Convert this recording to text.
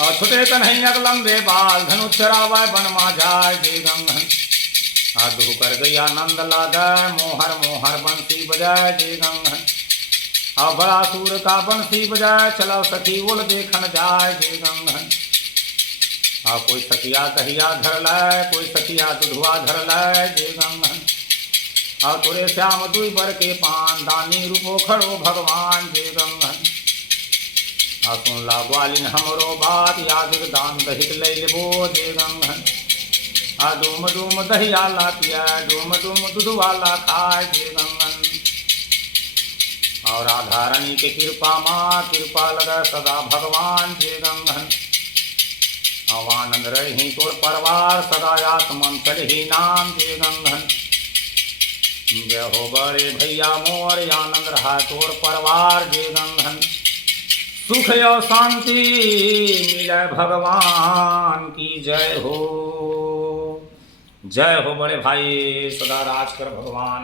और छुटे कन्हैया लंबे बाल धनुष चरावै वन मा जाय जे गंगन आधु कर गई आनंद लागे मोहर मोहर बंसी बजाय जे गंगन आ बड़ा सूर का बंसी बजाय चलो सखी उल देखन जाय जे गंगन आ कोई सखिया दहिया धर लाय कोई सखिया दुधवा धर लाय जे गंगन आ तोरे श्याम दुई बर के पान दानी रूपो खड़ो भगवान जे गंगन आ सुन ला ग्वालिन हमरो बात यादिक दान दहिक ले लेबो जे गंगन आ डूम डूम दहिया ला पिया डूम डूम दूध वाला खाए जे गंगन और राधा रानी के कृपा माँ कृपा लगा सदा भगवान जे गंगन आनंद रही तोर परवार सदा आत्मन चढ़ी नाम जे गंगन जय हो बड़े भैया मोर आनंद रहा तोर परवार जे गंगन सुख और शांति मिले भगवान की जय हो बड़े भाई सदा राज कर भगवान।